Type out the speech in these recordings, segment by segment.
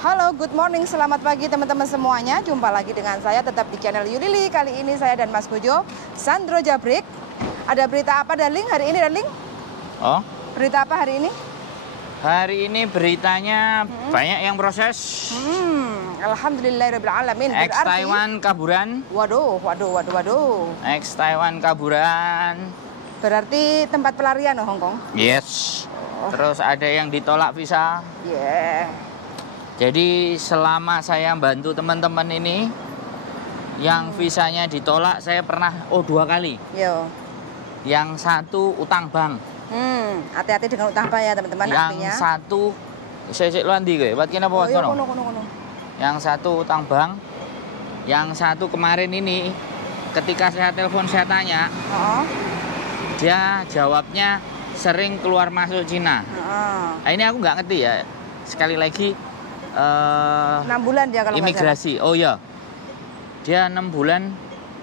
Halo, good morning, selamat pagi teman-teman semuanya. Jumpa lagi dengan saya tetap di channel Yulili. Kali ini saya dan Mas Bojo, Sandro Jabrik. Ada berita apa, Darling, hari ini, Darling? Oh? Berita apa hari ini? Hari ini beritanya banyak yang proses. Alhamdulillahirrahmanirrahim. Ex-Taiwan kaburan. Waduh. Ex-Taiwan kaburan. Berarti tempat pelarian Hong Kong? Yes. Terus ada yang ditolak visa. Yeah. Jadi selama saya bantu teman-teman ini, yang visanya ditolak saya pernah, 2 kali. Yo. Yang satu utang bank. Hati-hati dengan utang bank ya teman-teman. Yang artinya. satu, saya luandi gue, buat kena apa? Kono. Yang satu utang bank, yang satu kemarin ini, ketika saya telepon saya tanya, dia jawabnya sering keluar masuk Cina. Nah, ini aku nggak ngerti ya. Sekali lagi, 6 bulan dia kalau imigrasi. Oh ya, dia 6 bulan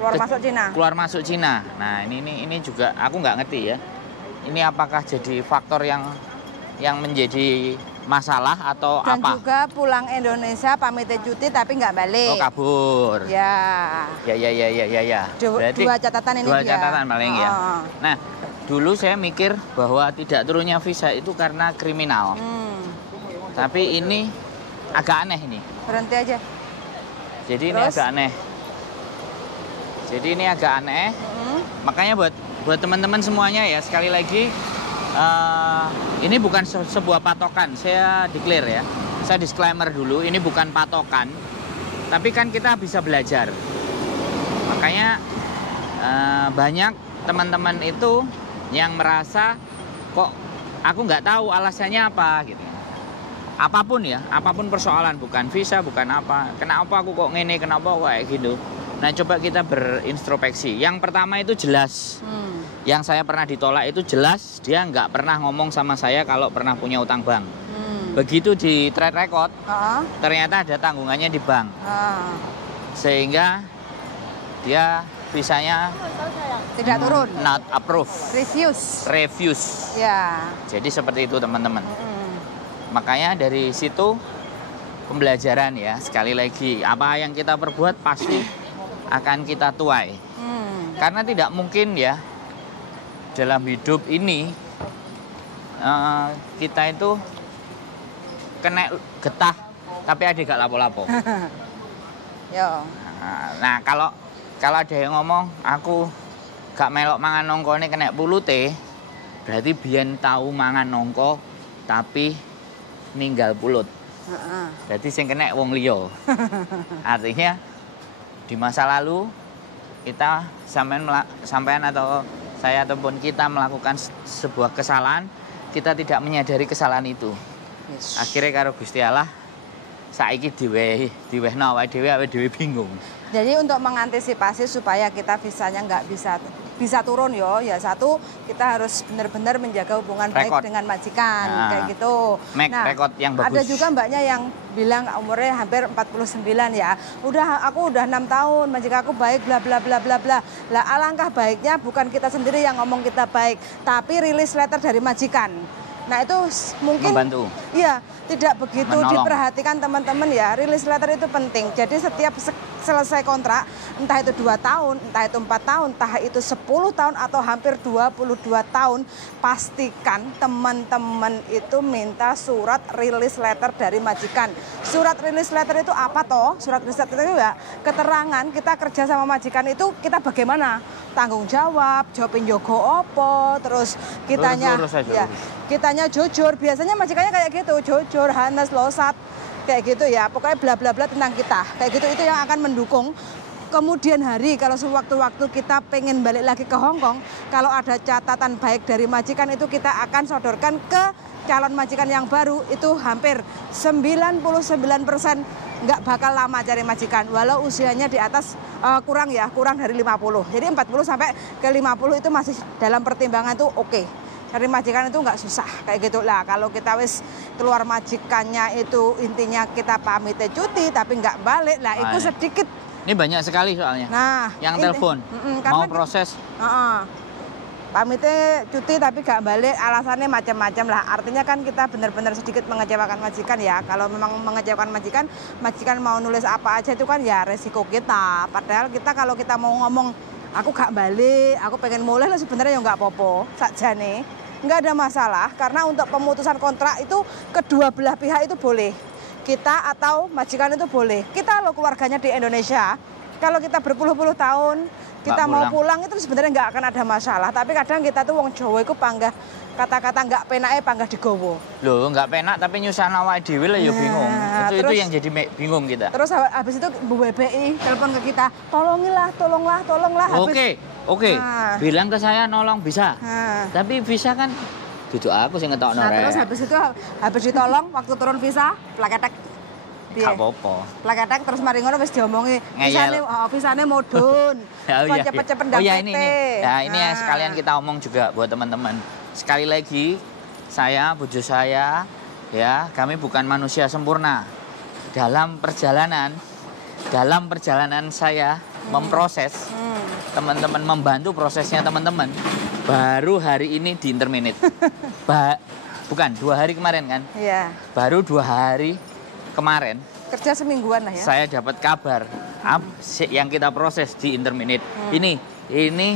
keluar masuk Cina. Keluar masuk Cina. Nah ini juga aku nggak ngerti ya. Ini apakah jadi faktor yang menjadi masalah atau dan apa? juga pulang Indonesia pamit cuti tapi nggak balik. Oh, kabur. Ya. Berarti dua catatan ini dua dia. catatan paling ya. Nah, dulu saya mikir bahwa tidak turunnya visa itu karena kriminal. Tapi ini agak aneh ini. Berhenti aja. Jadi ini agak aneh. Makanya buat teman-teman semuanya ya, sekali lagi ini bukan sebuah patokan. Saya declare ya. Saya disclaimer dulu, ini bukan patokan. Tapi kan kita bisa belajar. Makanya banyak teman-teman itu yang merasa kok aku nggak tahu alasannya apa gitu. Apapun persoalan, bukan visa, bukan apa. Kenapa aku kok ngene, kenapa kok kayak gitu. Nah, coba kita berintrospeksi. Yang pertama itu jelas. Yang saya pernah ditolak itu jelas, dia nggak pernah ngomong sama saya kalau pernah punya utang bank. Begitu di track record, ternyata ada tanggungannya di bank. Sehingga dia visanya tidak turun. Not approve. Refuse. Ya. Jadi seperti itu teman-teman. Makanya dari situ pembelajaran ya, sekali lagi apa yang kita perbuat pasti akan kita tuai. Karena tidak mungkin ya dalam hidup ini kita itu kena getah tapi ada gak lapo-lapo. Nah kalau ada yang ngomong aku gak melok mangan nongko ini kena pulute, berarti biyen tahu mangan nongko tapi ninggal pulut. Berarti sing kena wong liya. Artinya di masa lalu kita sampean atau saya ataupun kita melakukan sebuah kesalahan, kita tidak menyadari kesalahan itu. Akhirnya karo Gusti Allah saiki diwehno awake dhewe bingung. Jadi untuk mengantisipasi supaya kita visanya nggak bisa turun ya satu kita harus benar-benar menjaga hubungan baik dengan majikan kayak gitu. Record yang bagus. Ada juga mbaknya yang bilang umurnya hampir 49 ya. Aku udah 6 tahun, majikan aku baik bla bla bla bla bla. Lah alangkah baiknya bukan kita sendiri yang ngomong kita baik, tapi rilis letter dari majikan. Nah itu mungkin membantu. Iya, tidak begitu diperhatikan teman-teman ya. Rilis letter itu penting. Jadi setiap selesai kontrak, entah itu 2 tahun, entah itu 4 tahun, entah itu 10 tahun atau hampir 22 tahun, pastikan teman-teman itu minta surat rilis letter dari majikan. Surat rilis letter itu apa toh? Surat rilis letter itu ya keterangan kita kerja sama majikan itu kita bagaimana? Tanggung jawab, jawabin jogo opo, terus kitanya kitanya jujur. Biasanya majikannya kayak gitu, jujur, hanes, losat, kayak gitu ya. Pokoknya bla bla bla tentang kita. Kayak gitu itu yang akan mendukung kemudian hari kalau sewaktu-waktu kita pengen balik lagi ke Hong Kong, kalau ada catatan baik dari majikan itu kita akan sodorkan ke calon majikan yang baru. Itu hampir 99% nggak bakal lama cari majikan, walau usianya di atas kurang dari 50. Jadi 40 sampai ke 50 itu masih dalam pertimbangan tuh oke. Cari majikan itu nggak susah kayak gitu lah. Kalau kita wis keluar majikannya itu intinya kita pamit cuti tapi nggak balik lah, itu sedikit. Ini banyak sekali soalnya. Nah, yang telepon mau proses. pamitnya cuti tapi gak balik, alasannya macam-macam lah. Artinya kan kita benar-benar sedikit mengecewakan majikan ya. Kalau memang mengecewakan majikan, majikan mau nulis apa aja itu kan ya resiko kita. Padahal kita kalau kita mau ngomong, aku gak balik, aku pengen mulai, lah sebenarnya ya nggak apa-apa saja nih. Nggak ada masalah, karena untuk pemutusan kontrak itu kedua belah pihak itu boleh. Kita atau majikan itu boleh. Kita loh keluarganya di Indonesia, kalau kita berpuluh-puluh tahun, kita mau pulang itu sebenarnya nggak akan ada masalah. Tapi kadang kita tuh wong Jawa itu panggah kata-kata nggak penaknya panggah digowo. Loh, nggak penak tapi nyusahno awake dhewe lah ya bingung. Itu yang jadi bingung kita. Terus habis itu Bu BBI telepon ke kita, tolonglah. Oke. Nah. Bilang ke saya nolong bisa. Nah. Tapi visa kan duduk aku sing ngetokno rek. Terus habis ditolong waktu turun visa, plaketek. Gak apa-apa. Plaketek terus mari ngono wis diomongi visane mudhun. Cepet-cepet dapet. Oh ya ini. Ya ini ya sekalian kita omong juga buat teman-teman. Sekali lagi saya, bojo saya ya, kami bukan manusia sempurna. Dalam perjalanan saya memproses teman-teman, membantu prosesnya teman-teman. Baru hari ini di interminate. Bukan 2 hari kemarin kan? Iya. Baru 2 hari kemarin kerja semingguan lah ya. Saya dapat kabar yang kita proses di interminate. Ini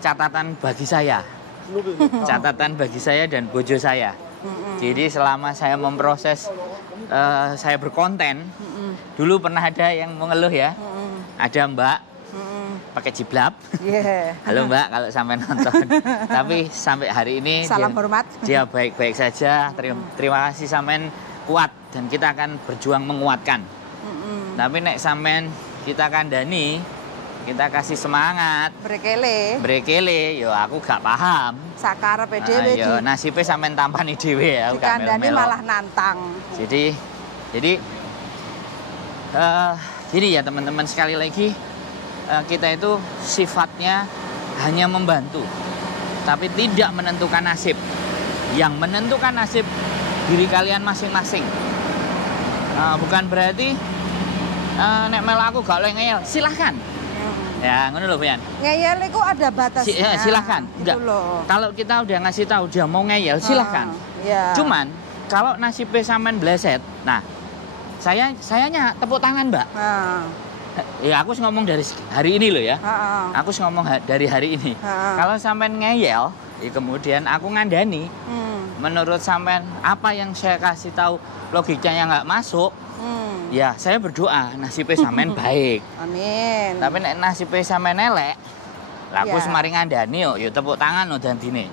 catatan bagi saya. Catatan bagi saya dan bojo saya. Jadi selama saya memproses saya berkonten, dulu pernah ada yang mengeluh ya. Ada Mbak pakai jiblab. Halo Mbak kalau sampai nonton. Tapi sampai hari ini salam hormat. Dia baik-baik saja. Terima kasih sampean kuat dan kita akan berjuang menguatkan. Tapi nek sampean kita kandani, kita kasih semangat. Brekele, yo aku gak paham. Sakarepe dhewe. Yo nasibe sampean tampani dhewe ya, aku gak kandani malah nantang. Jadi gini ya teman-teman, sekali lagi kita itu sifatnya hanya membantu, tapi tidak menentukan nasib. Yang menentukan nasib diri kalian masing-masing. Bukan berarti nek mel aku gak oleh ngeyel, silahkan. Ya, ngono lho, Pian. Ngeyel itu ada batasnya. Silahkan. Enggak. Kalau kita udah ngasih tahu dia mau ngeyel, silahkan. Cuman kalau nasibnya sampean bleset, nah sayanya tepuk tangan, Mbak. Ya aku ngomong dari hari ini loh ya. Aku ngomong dari hari ini. Kalau sampean ngeyel, ya kemudian aku ngandani. Menurut sampean apa yang saya kasih tahu logikanya nggak masuk, ya saya berdoa nasibnya sampean baik. Amin. Tapi nek nasibnya sampean elek, lah aku semari ngandani yo tepuk tangan no dandine.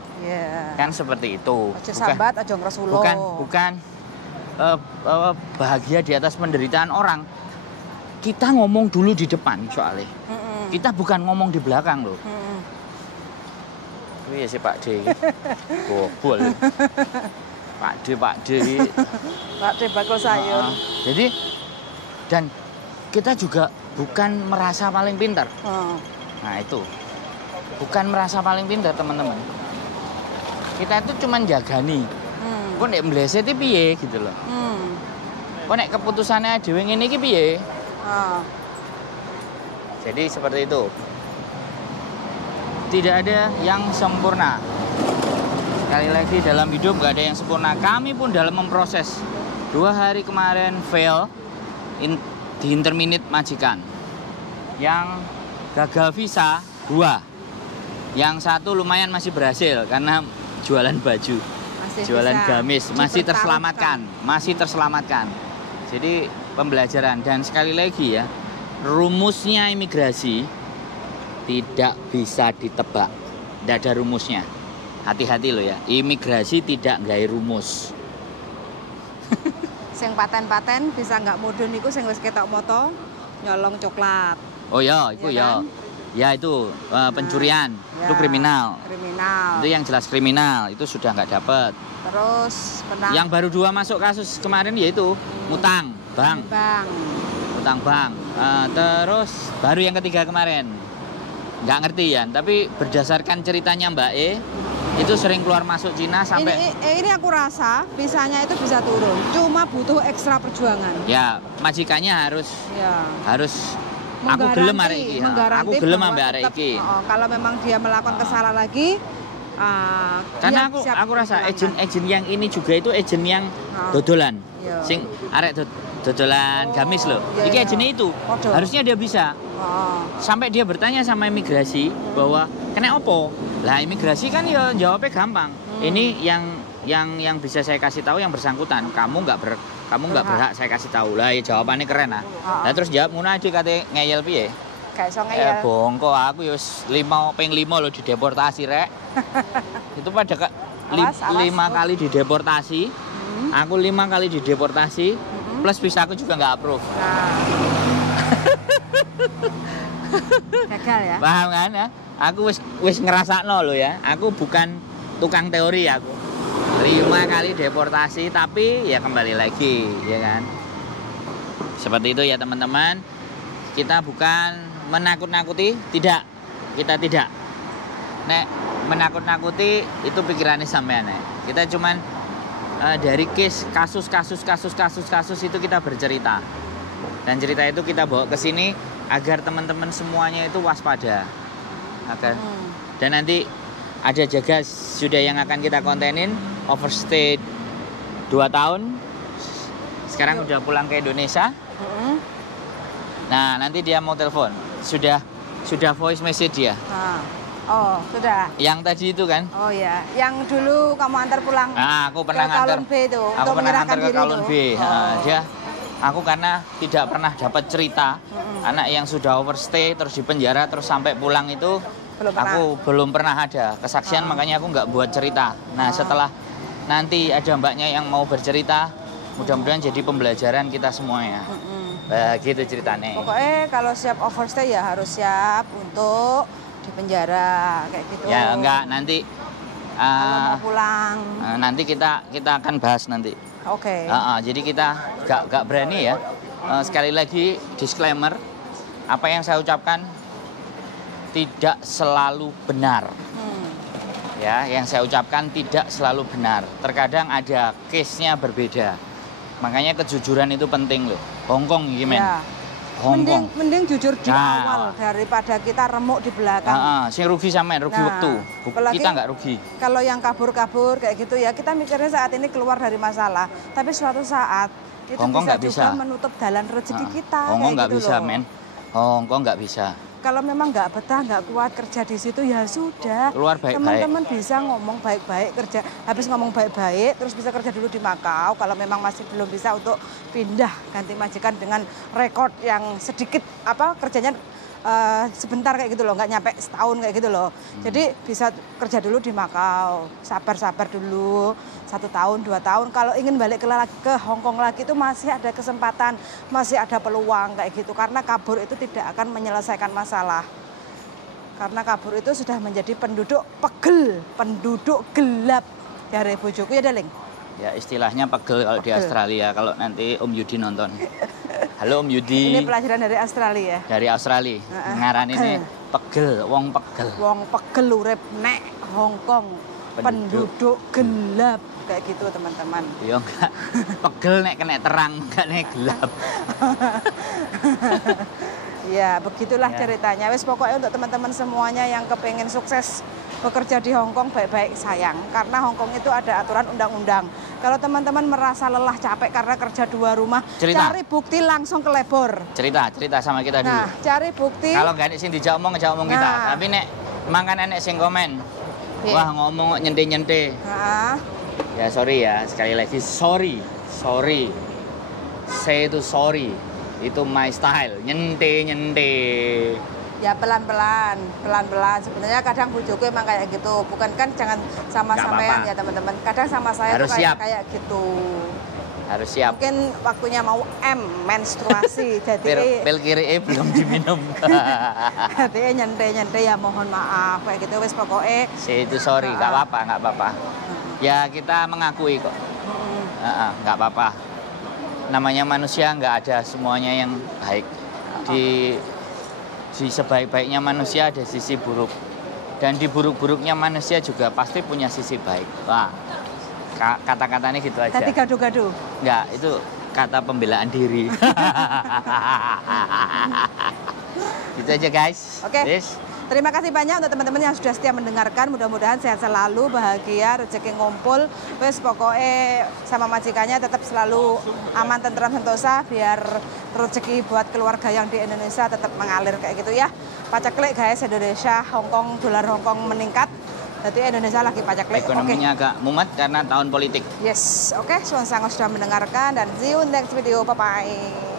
Kan seperti itu. Aja sambat, aja ngresulo. Bukan bahagia di atas penderitaan orang. Kita ngomong dulu di depan soalnya. Kita bukan ngomong di belakang loh. Iya sih Pak D. Bobol. Pak D. Pak D bakul sayur. Jadi dan kita juga bukan merasa paling pintar. Nah itu. Bukan merasa paling pintar teman-teman. Kita itu cuma jagani. Kok nek mleset iki piye gitu loh. Kok nek keputusannya dhewe ngene iki piye? Jadi seperti itu. Tidak ada yang sempurna. Sekali lagi dalam hidup gak ada yang sempurna. Kami pun dalam memproses 2 hari kemarin fail di interminate majikan. Yang gagal visa 2. Yang 1 lumayan masih berhasil karena jualan baju, jualan gamis masih terselamatkan. Jadi pembelajaran. Dan sekali lagi ya, rumusnya imigrasi tidak bisa ditebak. Tidak ada rumusnya. Hati-hati loh ya. Imigrasi tidak gawe rumus. Sing paten-paten bisa nggak mudun iku sing wis ketok moto nyolong coklat. Oh ya, itu ya. Kan? Ya itu pencurian. Itu kriminal. Itu yang jelas kriminal. Itu sudah nggak dapat. Terus yang baru 2 masuk kasus kemarin yaitu utang bank. Utang bank. Terus baru yang ketiga kemarin. Nggak ngerti ya, tapi berdasarkan ceritanya Mbak E, itu sering keluar masuk Cina sampai... Ini aku rasa visanya itu bisa turun, cuma butuh ekstra perjuangan. Ya, majikannya harus Aku gelem arek iki. Aku gelem ambek arek iki. Kalau memang dia melakukan kesalahan lagi, karena aku rasa agent yang ini juga itu agent yang dodolan. Sing arek dodolan gamis loh. Iki agentnya itu. Harusnya dia bisa. Sampai dia bertanya sama imigrasi bahwa kena opo. Lah imigrasi kan ya jawabnya gampang. Ini yang bisa saya kasih tahu yang bersangkutan. Kamu nggak berhak saya kasih tahu. Lah ya jawabannya keren lah. Lah terus jawab ngono aja kate ngeyel piye? Gak iso ngeyel. Bongko aku ya 5 lo dideportasi rek. Itu pada 5 kali dideportasi. Aku 5 kali dideportasi. Plus visa aku juga nggak approve. Gagal ya? Paham kan ya? Aku wis ngerasakno lo ya. Aku bukan tukang teori aku. 5 kali deportasi tapi ya kembali lagi ya kan. Seperti itu ya teman-teman. Kita bukan menakut-nakuti, tidak. Kita tidak. Nek menakut-nakuti itu pikirannya sampean ya. Kita cuman dari kasus itu kita bercerita. Dan cerita itu kita bawa ke sini agar teman-teman semuanya itu waspada. Dan nanti ada jaga sudah yang akan kita kontenin overstay 2 tahun. Sekarang udah pulang ke Indonesia. Nah, nanti dia mau telepon. Sudah voice message dia. Oh, sudah. Yang tadi itu kan? Oh ya, yang dulu kamu antar pulang. Nah, aku pernah ke Kalon B itu. Aku pernah antar ke Kalon B. Aku karena tidak pernah dapat cerita anak yang sudah overstay terus di penjara terus sampai pulang itu belum pernah ada kesaksian, makanya aku nggak buat cerita. Nah, setelah nanti ada mbaknya yang mau bercerita, mudah-mudahan jadi pembelajaran kita semuanya. Gitu ceritanya. Pokoknya kalau siap overstay ya harus siap untuk di penjara kayak gitu. Ya enggak, nanti kalau mau pulang. Nanti kita akan bahas nanti. Oke. Jadi kita gak berani ya. Sekali lagi disclaimer, apa yang saya ucapkan tidak selalu benar. Ya, yang saya ucapkan tidak selalu benar. Terkadang ada case-nya berbeda. Makanya kejujuran itu penting loh. Hongkong gimana? Ya. Mending jujur di awal daripada kita remuk di belakang. Sing rugi sampean, rugi waktu. Kita nggak rugi. Kalau yang kabur-kabur kayak gitu ya, kita mikirnya saat ini keluar dari masalah. Tapi suatu saat itu Hongkong bisa juga menutup jalan rezeki kita. Hongkong nggak gitu bisa, loh. men. Hongkong nggak bisa. Kalau memang nggak betah, nggak kuat kerja di situ ya sudah. Keluar baik-baik. Teman-teman bisa ngomong baik-baik kerja. Habis ngomong baik-baik, terus bisa kerja dulu di Makau. Kalau memang masih belum bisa untuk pindah ganti majikan dengan rekor yang sedikit kerjanya sebentar kayak gitu loh, nggak nyampe setahun kayak gitu loh. Jadi bisa kerja dulu di Makau, sabar-sabar dulu 1 tahun 2 tahun. Kalau ingin balik ke Hongkong lagi itu masih ada kesempatan, masih ada peluang kayak gitu. Karena kabur itu tidak akan menyelesaikan masalah. Karena kabur itu sudah menjadi penduduk pegel, penduduk gelap dari bojoku ya Daling. Ya istilahnya pegel kalau di Australia, kalau nanti Om Yudi nonton. Halo Om Yudi. Ini pelajaran dari Australia. Dari Australia. Ngaran ini pegel, wong pegel. Wong pegel urip nek Hongkong. Penduduk gelap kayak gitu teman-teman. Ya enggak. Pegel nek kena terang, enggak nek gelap. Ya begitulah ceritanya. Wes pokoknya untuk teman-teman semuanya yang kepengen sukses bekerja di Hongkong baik-baik sayang. Karena Hongkong itu ada aturan undang-undang. Kalau teman-teman merasa lelah capek karena kerja 2 rumah, cari bukti langsung ke labor. Cerita sama kita dulu. Nah, cari bukti. Kalau nggak ada sing dijak omong kita. Tapi nek makan enek sing komen. Wah ngomong nyente-nyente. Ya sorry ya, sekali lagi sorry. Saya itu sorry. Itu my style, nyente. Ya pelan-pelan. Sebenarnya kadang bujuku emang kayak gitu. Bukan kan jangan sama sampean ya teman-teman. Kadang sama saya harus tuh siap. kayak gitu. Harus siap. Mungkin waktunya mau menstruasi. Jadi pil kiri belum diminum. Jadi nyente ya mohon maaf kayak gitu wes pokoknya. Itu sorry, nggak apa-apa. Ya kita mengakui kok. Nggak apa-apa. Namanya manusia nggak ada semuanya yang baik. Di sebaik-baiknya manusia ada sisi buruk. Dan di buruk-buruknya manusia juga pasti punya sisi baik. Wah, kata-katanya gitu aja. Tadi gaduh-gaduh? Enggak, itu kata pembelaan diri. Gitu aja guys. Oke. Terima kasih banyak untuk teman-teman yang sudah setia mendengarkan. Mudah-mudahan sehat selalu, bahagia, rezeki ngumpul. Wes pokoknya sama majikannya tetap selalu aman, tentram, sentosa. Biar rezeki buat keluarga yang di Indonesia tetap mengalir kayak gitu ya. Paceklik guys, Indonesia, Hongkong, dolar Hongkong meningkat. Jadi Indonesia lagi paceklik. Ekonominya agak mumet karena tahun politik. Yes, oke. Suwun sangat sudah mendengarkan dan see you next video. Bye-bye.